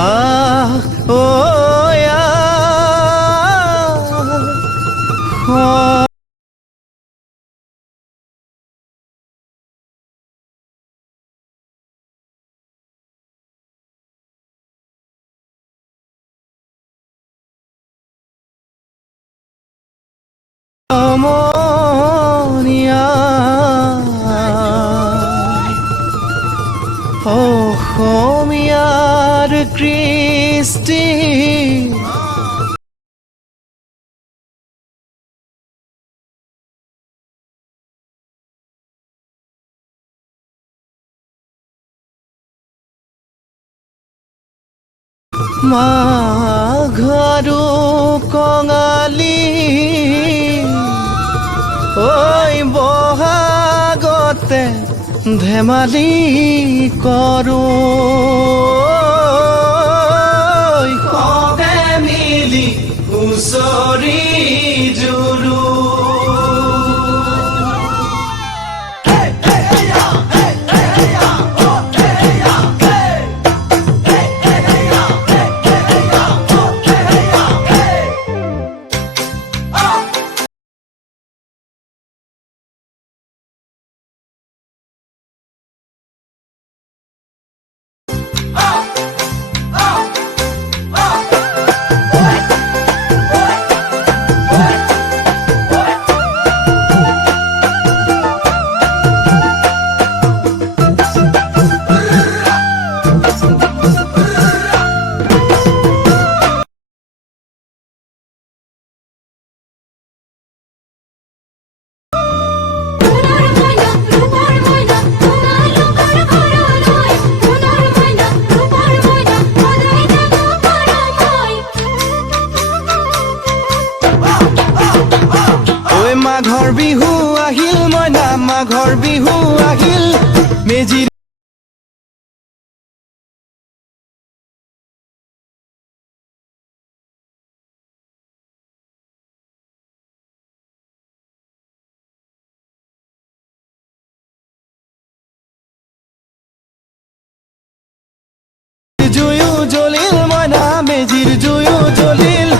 Ah, oh, yeah. Oh. Ammonia. অসমীয়াৰ কৃষ্টি মাঘৰো কঙালী ঐ বহাগতে ধেমালি কৰোঁ কবে মিলি হুঁচৰি জুৰু মাঘৰ বিহু আহিল মইনা মাঘৰ বিহু আহিল মেজি জুয়ো জ্বলিল মইনা মেজিৰ জুয়ো জ্বলিল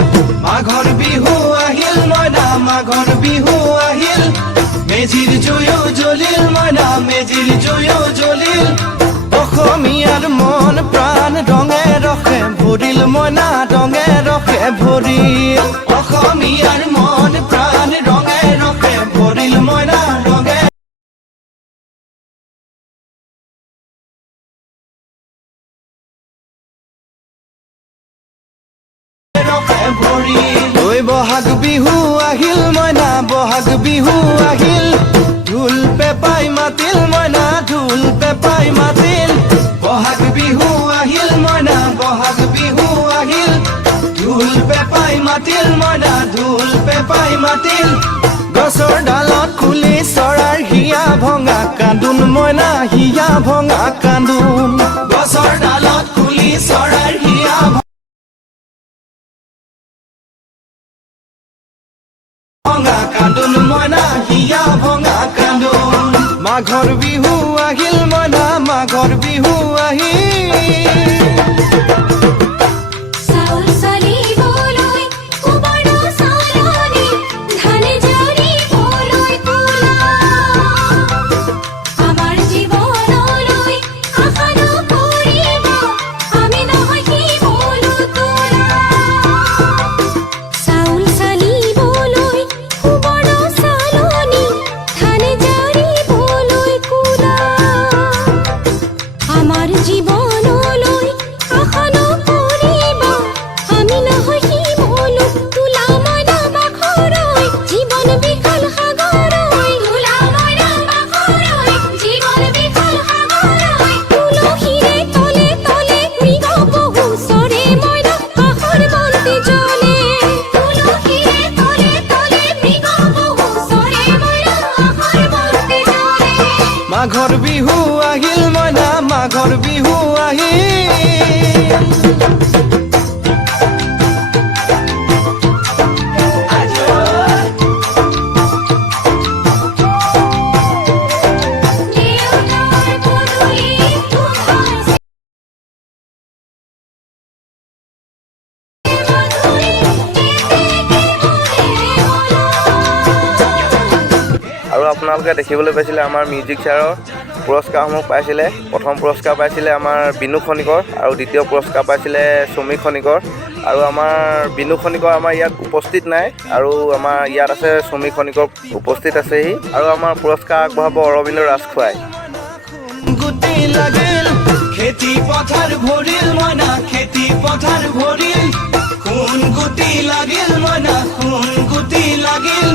মাঘৰ বিহু আহিল মইনা মাঘৰ বিহু আহিল মেজিৰ জুয়ো জ্বলিল মইনা মেজিৰ জুয়ো জ্বলিল অসমীয়াৰ মন প্ৰাণ ৰঙে ৰসে ভৰিল মইনা ৰঙে ৰসে ভৰিল অসমীয়াৰ মন প্ৰাণ ৰঙে ৰসে ভৰিল মইনা ৰঙে ঐ বহাগ বিহু আহিল মইনা বহাগ বিহু আহিল ঢোল পেপাই মাতিল মইনা ঢোল পেপাই মাতিল বহাগ বিহু আহিল মইনা বহাগ বিহু আহিল ঢোল পেপাই মাতিল মইনা ঢোল পেপাই মাতিল গছৰ ডালত খুলি চৰাৰ হিয়া ভঙা কান্দোন মইনা হিয়া ভঙা কান্দোন গছৰ ডালত খুলি চৰাৰ হিয়া ভঙা কান্দোন মইনা হিয়া ভঙা কান্দোন মাঘৰ বিহু আহিল মইনা মাঘৰ বিহু আহিল মাঘৰ বিহু আহিল মইনা মাঘৰ বিহু আহিল। আপোনালোকে দেখিবলৈ পাইছিলে আমাৰ মিউজিক চেয়াৰৰ পুৰস্কাৰসমূহ পাইছিলে। প্ৰথম পুৰস্কাৰ পাইছিলে আমাৰ বিনু খনিকৰ আৰু দ্বিতীয় পুৰস্কাৰ পাইছিলে চুমি খনিকৰ। আৰু আমাৰ বিনু খনিকৰ আমাৰ ইয়াত উপস্থিত নাই আৰু আমাৰ ইয়াত আছে চুমি খনিকৰ উপস্থিত আছেহি। আৰু আমাৰ পুৰস্কাৰ আগবঢ়াব অৰবিন্দ ৰাজখোৱাই। গুটি লাগিল খেতি পথাৰ ভৰিল মইনা খেতি পথাৰ ভৰিল সোণ গুটি লাগিল মইনা সোণ গুটি লাগিল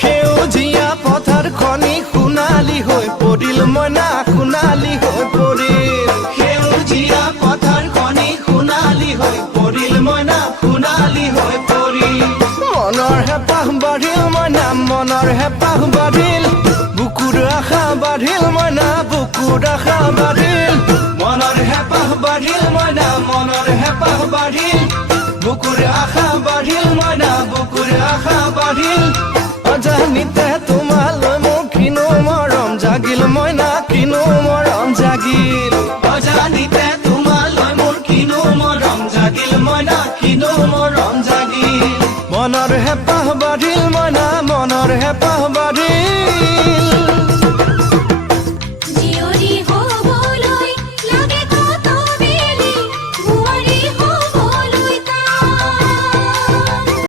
সেউজীয়া পথাৰ খনি সোণালী হৈ পৰিল মইনা সোণালী হৈ পৰিল সেউজীয়া পথাৰ খনি সোণালী হৈ পৰিল মইনা সোণালী হৈ পৰিল মনৰ হেঁপাহ বাঢ়িল মইনা মনৰ হেঁপাহ বাঢ়িল বুকুৰ আশা বাঢ়িল মইনা বুকুৰ আশা বাঢ়িল মনৰ হেঁপাহ বাঢ়িল মইনা মনৰ হেঁপাহ বাঢ়িল বুকুৰ আশা